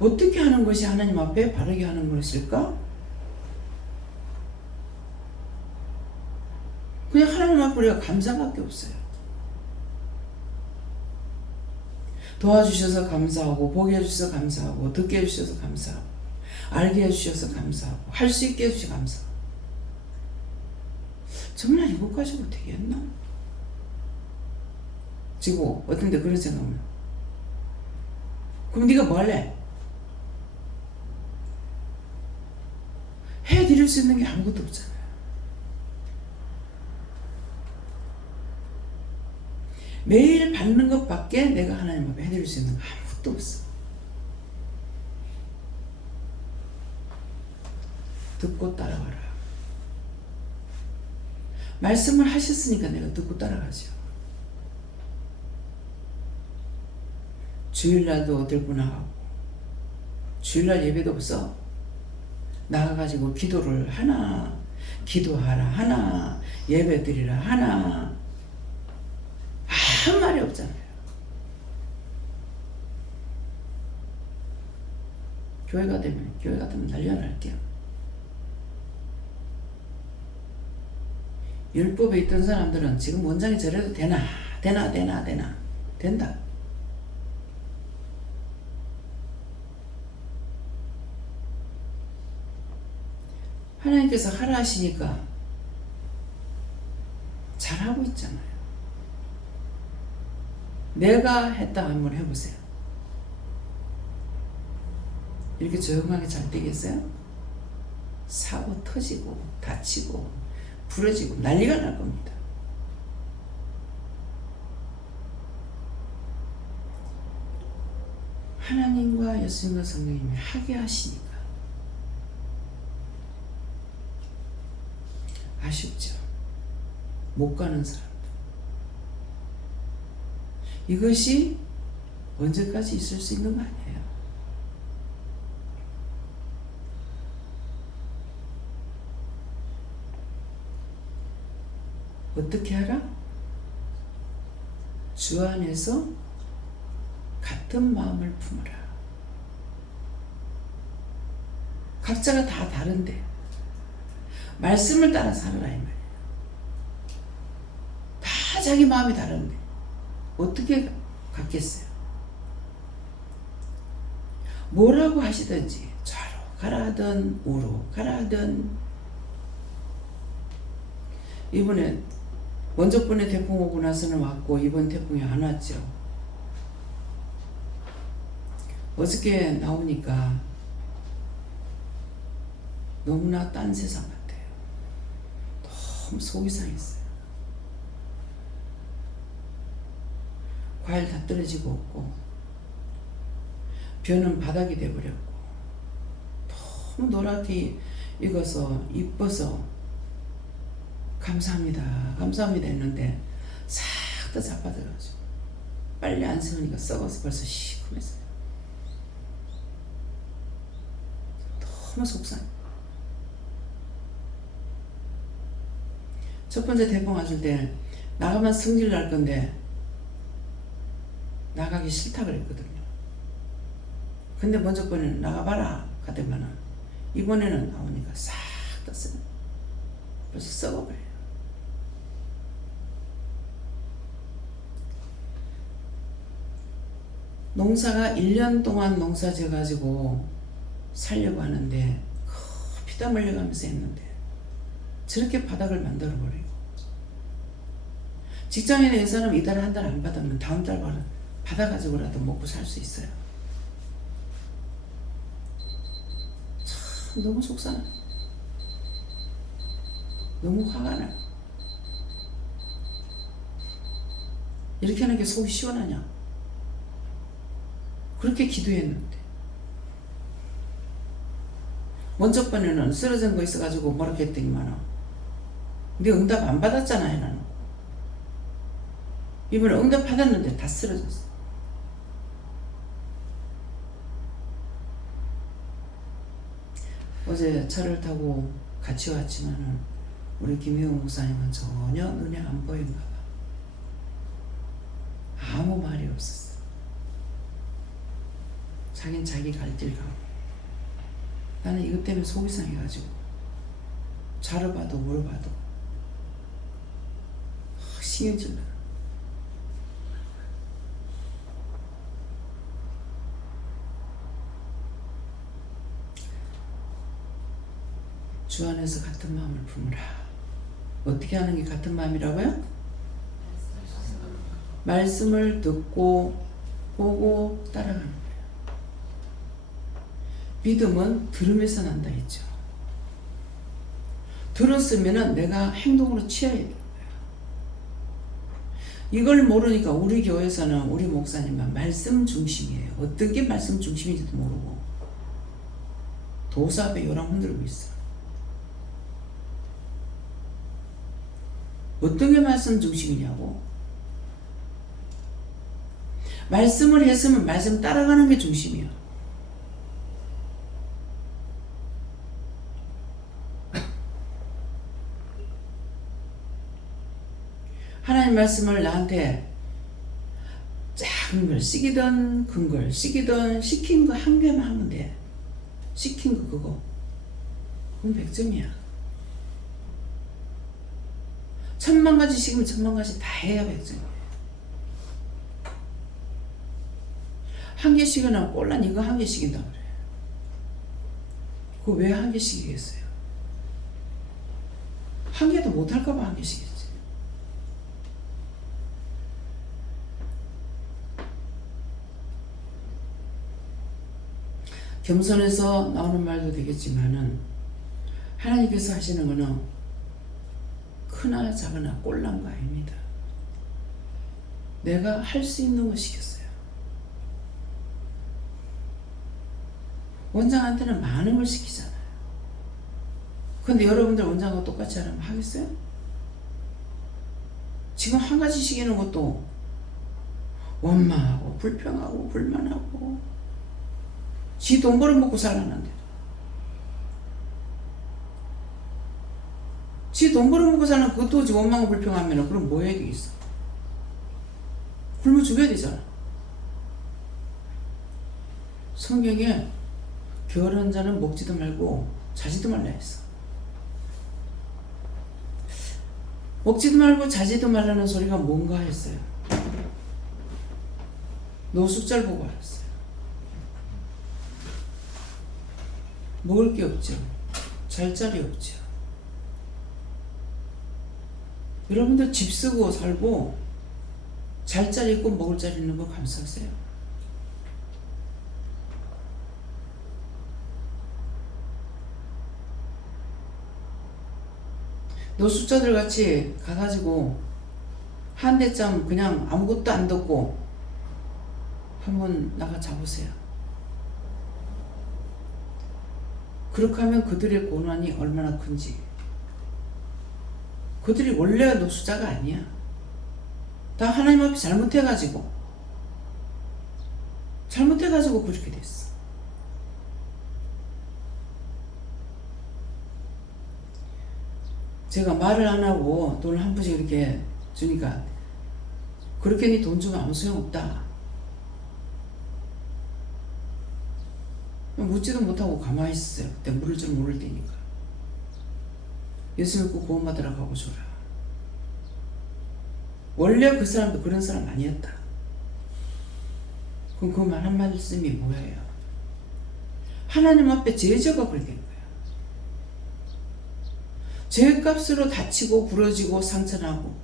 어떻게 하는 것이 하나님 앞에 바르게 하는 것일까? 그냥 하나님 앞에 우리가 감사밖에 없어요. 도와주셔서 감사하고 보게 해주셔서 감사하고 듣게 해주셔서 감사하고 알게 해주셔서 감사하고 할 수 있게 해주셔서 감사하고 정말 이것 가지고 되겠나? 지금 어떤 데 그런 생각은 그럼 네가 뭐 할래? 해드릴 수 있는 게 아무것도 없잖아요. 매일 받는 것밖에 내가 하나님 앞에 해드릴 수 있는 거 아무것도 없어. 듣고 따라가라. 말씀을 하셨으니까 내가 듣고 따라가죠. 주일날도 들고 나가고 주일날 예배도 없어. 나가가지고 기도를 하나, 기도하라 하나, 예배 드리라 하나 아무 말이 없잖아요. 교회 같으면 난리 날게요. 율법에 있던 사람들은 지금 원장이 저래도 되나 된다. 하나님께서 하라 하시니까 잘하고 있잖아요. 내가 했다 한번 해보세요. 이렇게 조용하게 잘 되겠어요? 사고 터지고 다치고 부러지고 난리가 날 겁니다. 하나님과 예수님과 성령님이 하게 하시니까 아쉽죠. 못 가는 사람들. 이것이 언제까지 있을 수 있는 거 아니에요. 어떻게 하라? 주 안에서 같은 마음을 품으라. 각자가 다 다른데 말씀을 따라 살아라 이 말이에요. 다 자기 마음이 다른데 어떻게 같겠어요? 뭐라고 하시든지 좌로 가라 하든 우로 가라 하든. 이번에 먼저 번에 태풍 오고 나서는 왔고 이번 태풍이 안 왔죠. 어저께 나오니까 너무나 딴 세상 같아요. 너무 속이 상했어요. 과일 다 떨어지고 없고 벼는 바닥이 돼버렸고 너무 노랗게 익어서 이뻐서 감사합니다 감사합니다 했는데 싹 다 자빠져가지고 빨리 안 세우니까 썩어서 벌써 시큼했어요. 너무 속상해. 첫 번째 대봉 왔을 때 나가면 성질 날 건데 나가기 싫다 그랬거든요. 근데 먼저 번에는 나가봐라 가더만은 이번에는 나오니까 싹 떴어요. 벌써 썩어버려요. 농사가 1년 동안 농사 지어가지고 살려고 하는데 피땀 흘려가면서 했는데 저렇게 바닥을 만들어버리고 직장인에 대해서는 이달에 한 달 안 받으면 다음 달 받아가지고라도 먹고 살 수 있어요. 참 너무 속상해. 너무 화가 나요. 이렇게 하는 게 속이 시원하냐? 그렇게 기도했는데 먼저 번에는 쓰러진 거 있어가지고 뭐라 했더니만 근데 응답 안 받았잖아요. 나는 이번에 응답 받았는데 다 쓰러졌어. 어제 차를 타고 같이 왔지만은 우리 김혜웅 목사님은 전혀 눈에 안 보인가 봐. 아무 말이 없었어. 자긴 자기 갈 길 가고 나는 이것 때문에 속이 상해가지고 자러 봐도 뭘 봐도 신경질 나. 주 안에서 같은 마음을 품으라. 어떻게 하는 게 같은 마음이라고요? 말씀을 듣고 보고 따라가는 거예요. 믿음은 들음에서 난다 했죠. 들었으면 내가 행동으로 취해야 돼요. 이걸 모르니까 우리 교회에서는 우리 목사님만 말씀 중심이에요. 어떤 게 말씀 중심인지도 모르고 도사 앞에 요랑 흔들고 있어. 어떤 게 말씀 중심이냐고. 말씀을 했으면 말씀 따라가는 게 중심이야. 하나님 말씀을 나한테 작은 걸 시키던 큰 걸 시키던 시킨 거 한 개만 하면 돼. 시킨 거 그거 그건 100점이야. 1000만 가지 시키면 1000만 가지 다 해야 100점이야. 한 개 시키나 꼴란 이거 한 개 시킨다 그래. 그거 왜 한 개 시키겠어요? 한 개도 못할까봐 한 개 시키지. 겸손해서 나오는 말도 되겠지만은 하나님께서 하시는 거는 크나 작으나 꼴난 거 아닙니다. 내가 할 수 있는 거 시켰어요. 원장한테는 많은 걸 시키잖아요. 근데 여러분들 원장과 똑같이 하라면 하겠어요? 지금 한 가지 시키는 것도 원망하고 불평하고 불만하고 지 돈 벌어먹고 살라는데 지 돈 벌어먹고 사는 그것도 지금 원망하고 불평하면 그럼 뭐 해야 되겠어? 굶어 죽여야 되잖아. 성경에 게으른 자는 먹지도 말고 자지도 말라 했어. 먹지도 말고 자지도 말라는 소리가 뭔가 했어요. 노숙자를 보고 알았어요. 먹을 게 없죠. 잘 자리 없죠. 여러분들 집 쓰고 살고 잘 자리 있고 먹을 자리 있는 거 감사하세요. 노숙자들 같이 가가지고 한 대쯤 그냥 아무것도 안 듣고 한번 나가 자보세요. 그렇게 하면 그들의 고난이 얼마나 큰지. 그들이 원래 노숙자가 아니야. 다 하나님 앞에 잘못해가지고 그렇게 됐어. 제가 말을 안 하고 돈을 한 푼씩 이렇게 주니까 그렇게 니 돈 주면 아무 소용없다. 묻지도 못하고 가만히 있었어요. 그때 물을 줄 모를 때니까. 예수 믿고 구원받으라고 하고 줘라. 원래 그 사람도 그런 사람 아니었다. 그럼 그 말 한 말씀이 뭐예요? 하나님 앞에 죄져가 그렇게 된 거야. 죄값으로 다치고 부러지고 상처나고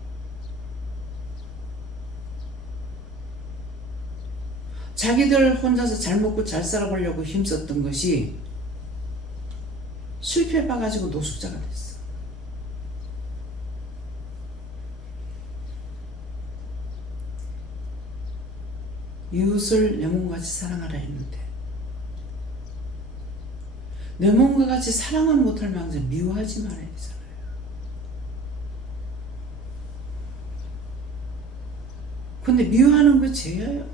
자기들 혼자서 잘 먹고 잘 살아보려고 힘썼던 것이 실패해봐가지고 노숙자가 됐어. 이웃을 내 몸과 같이 사랑하라 했는데 내 몸과 같이 사랑은 못할 망정 미워하지 말아야 되잖아요. 근데 미워하는 거 죄예요.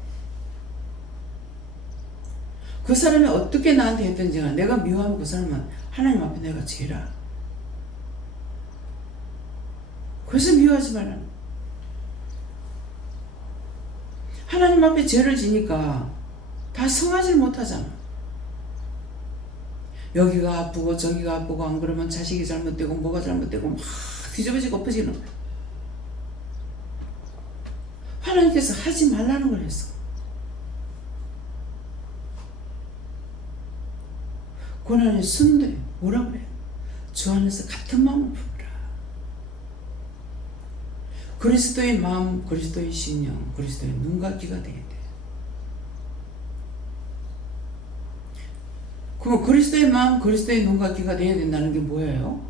그 사람이 어떻게 나한테 했든지 내가 미워하면 그 사람은 하나님 앞에 내가 죄라. 그래서 미워하지 말라는 거야. 하나님 앞에 죄를 지니까 다 성하지 못하잖아. 여기가 아프고 저기가 아프고 안 그러면 자식이 잘못되고 뭐가 잘못되고 막 뒤집어지고 엎어지는 거야. 하나님께서 하지 말라는 걸 했어. 고난의 순대 뭐라 그래? 주 안에서 같은 마음을 품으라. 그리스도의 마음, 그리스도의 심령, 그리스도의 눈과 귀가 되어야 돼. 그럼 그리스도의 마음, 그리스도의 눈과 귀가 되어야 된다는 게 뭐예요?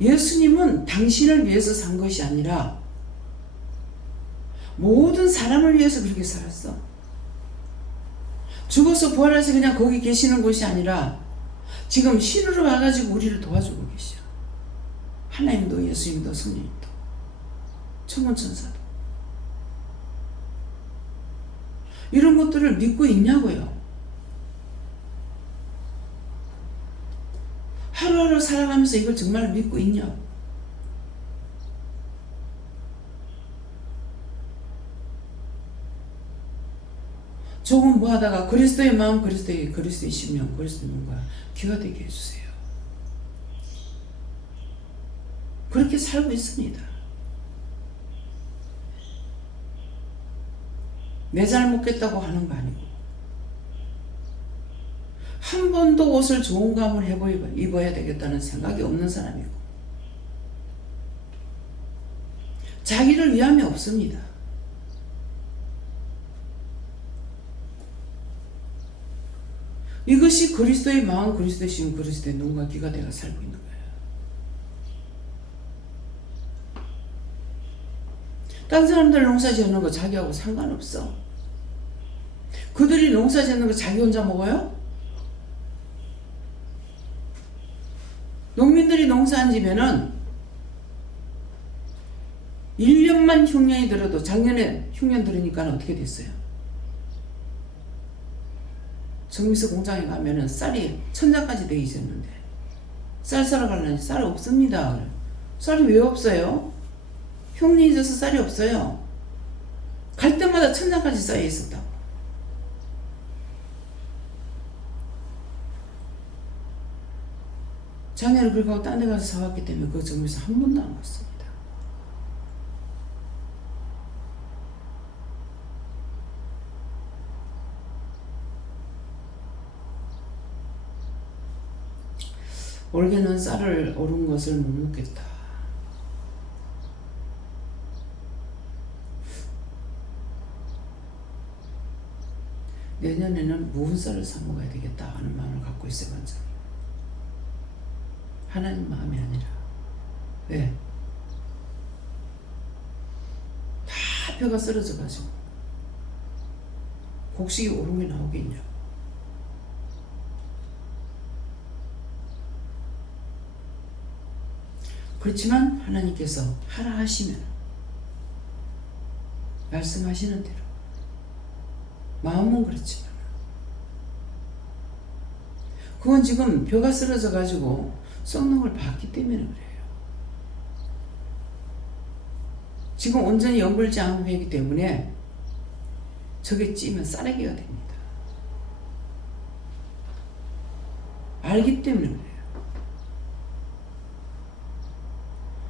예수님은 당신을 위해서 산 것이 아니라 모든 사람을 위해서 그렇게 살았어. 죽어서 부활해서 그냥 거기 계시는 곳이 아니라 지금 신으로 와가지고 우리를 도와주고 계셔. 하나님도 예수님도 성령님도 천군천사도 이런 것들을 믿고 있냐고요. 하루하루 살아가면서 이걸 정말 믿고 있냐고. 조금 뭐 하다가 그리스도의 마음, 그리스도의 심령, 그리스도의 눈과 귀가 되게 해주세요. 그렇게 살고 있습니다. 내 잘 먹겠다고 하는 거 아니고 한 번도 옷을 좋은 감을 입어야 되겠다는 생각이 없는 사람이고 자기를 위함이 없습니다. 이것이 그리스도의 마음, 그리스도의 심, 그리스도의 눈과 귀가 되어 살고 있는 거예요. 딴 사람들 농사 지어놓은 거 자기하고 상관없어. 그들이 농사 지어놓은 거 자기 혼자 먹어요? 농민들이 농사 안 지면은 1년만 흉년이 들어도 작년에 흉년 들으니까 어떻게 됐어요? 정미서 공장에 가면은 쌀이 천장까지 돼 있었는데 쌀 사러 가려니 쌀 없습니다. 쌀이 왜 없어요? 흉년이 져서 쌀이 없어요. 갈 때마다 천장까지 쌓여 있었다고. 작년에 그렇게 하고 딴 데 가서 사왔기 때문에 그 정미서 한 번도 안 갔습니다. 올해는 쌀을 오른 것을 못 먹겠다. 내년에는 무은 쌀을 사 먹어야 되겠다 하는 마음을 갖고 있어요. 완전히. 하나님 마음이 아니라. 왜? 다 뼈가 쓰러져 가지고 곡식이 옳은 게 나오겠냐. 그렇지만 하나님께서 하라 하시면 말씀하시는 대로, 마음은 그렇지만 그건 지금 벼가 쓰러져 가지고 썩는 걸 봤기 때문에 그래요. 지금 온전히 연불지 않은 회이기 때문에 저게 찌면 싸내기가 됩니다. 알기 때문에 그래요.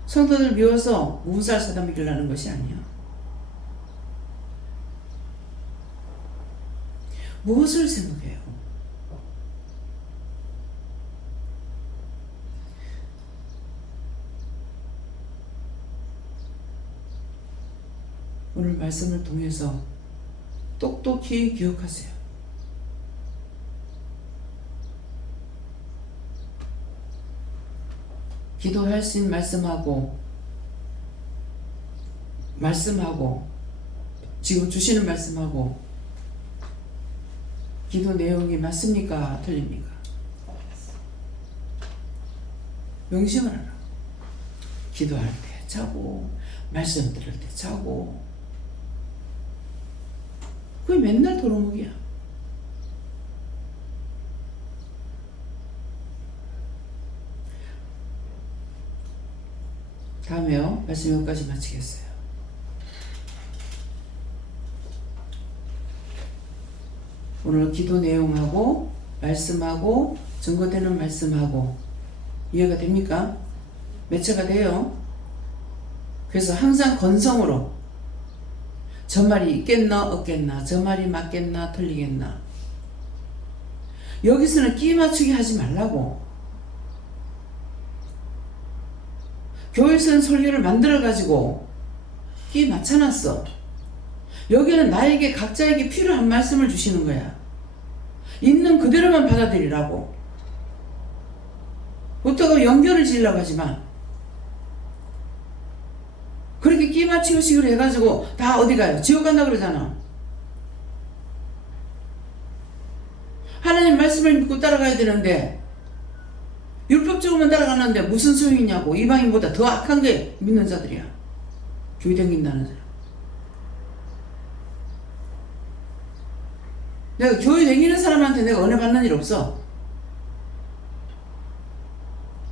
성도들 미워서 무살 사다 먹이려는 것이 아니야. 무엇을 생각해요? 오늘 말씀을 통해서 똑똑히 기억하세요. 기도할 수 있는 말씀하고 지금 주시는 말씀하고 기도 내용이 맞습니까? 틀립니까? 명심을 하라. 기도할 때 자고 말씀 들을 때 자고, 그게 맨날 도루묵이야. 다음에요. 말씀 여기까지 마치겠어요. 오늘 기도 내용하고 말씀하고 증거되는 말씀하고 이해가 됩니까? 매체가 돼요. 그래서 항상 건성으로 저 말이 있겠나 없겠나, 저 말이 맞겠나 틀리겠나, 여기서는 끼 맞추기 하지 말라고. 교회에서는 설교를 만들어 가지고 끼 맞춰놨어. 여기는 나에게 각자에게 필요한 말씀을 주시는 거야. 있는 그대로만 받아들이라고. 그렇다고 연결을 지으려고 하지 마. 그렇게 끼 맞추기 식으로 해가지고 다 어디 가요? 지옥 간다 그러잖아. 하나님 말씀을 믿고 따라가야 되는데 율법적으로만 따라가는데 무슨 소용이냐고. 이방인보다 더 악한 게 믿는 자들이야. 교회 다닌다는 사람. 내가 교회 다니는 사람한테 내가 은혜 받는 일 없어.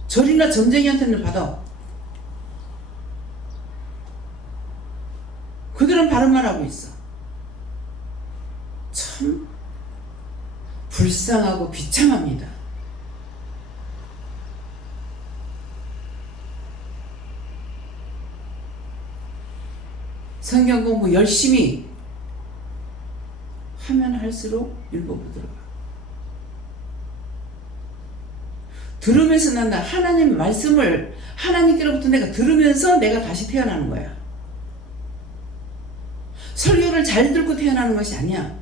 절이나 점쟁이한테는 받아. 그들은 바른 말 하고 있어. 참 불쌍하고 비참합니다. 성경 공부 열심히 하면 할수록 율법으로 들어가. 들으면서 난다. 하나님 말씀을 하나님께로부터 내가 들으면서 내가 다시 태어나는 거야. 설교를 잘 듣고 태어나는 것이 아니야.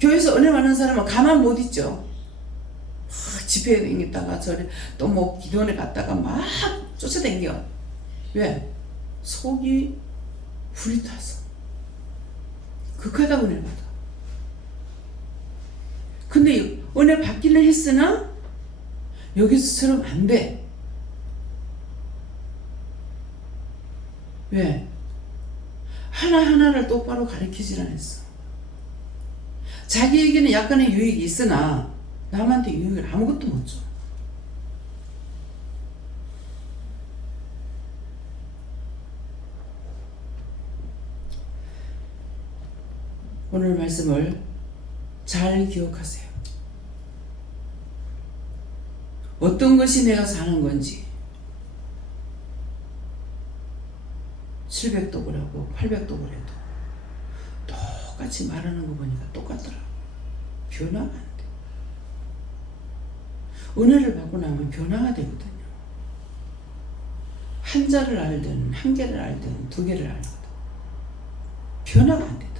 교회에서 은혜 받는 사람은 가만 못 있죠. 집회에 다녔다가 저래 또 뭐 기도원에 갔다가 막 쫓아다녀. 왜? 속이 불이 타서. 극하다 은혜 받아. 근데 은혜 받기는 했으나 여기서처럼 안 돼. 왜? 하나하나를 똑바로 가르치질 않았어. 자기에게는 약간의 유익이 있으나 남한테 유익을 아무것도 못 줘. 오늘 말씀을 잘 기억하세요. 어떤 것이 내가 사는 건지 700독을 하고 800독을 해도 똑같이 말하는 거 보니까 똑같더라고. 변화가 안 돼. 은혜를 받고 나면 변화가 되거든요. 한 자를 알든 한 개를 알든 두 개를 알거든. 변화가 안 되더라고.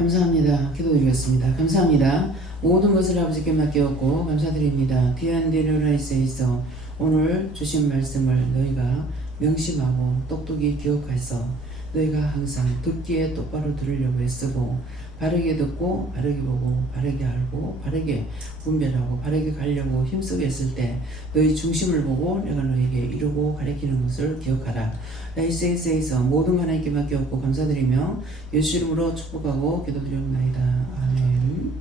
감사합니다. 기도드리겠습니다. 감사합니다. 모든 것을 아버지께 맡겨왔고 감사드립니다. 귀한 데려라이스에 있어 오늘 주신 말씀을 너희가 명심하고 똑똑히 기억해서 너희가 항상 듣기에 똑바로 들으려고 애쓰고 바르게 듣고 바르게 보고 바르게 알고 바르게 분별하고 바르게 가려고 힘쓰고 했을 때 너희 중심을 보고 내가 너에게 이루고 가리키는 것을 기억하라. 라이스에서 모든 하나님께 맡겨왔고 감사드리며 예수 이름으로 축복하고 기도드리옵나이다. 아멘.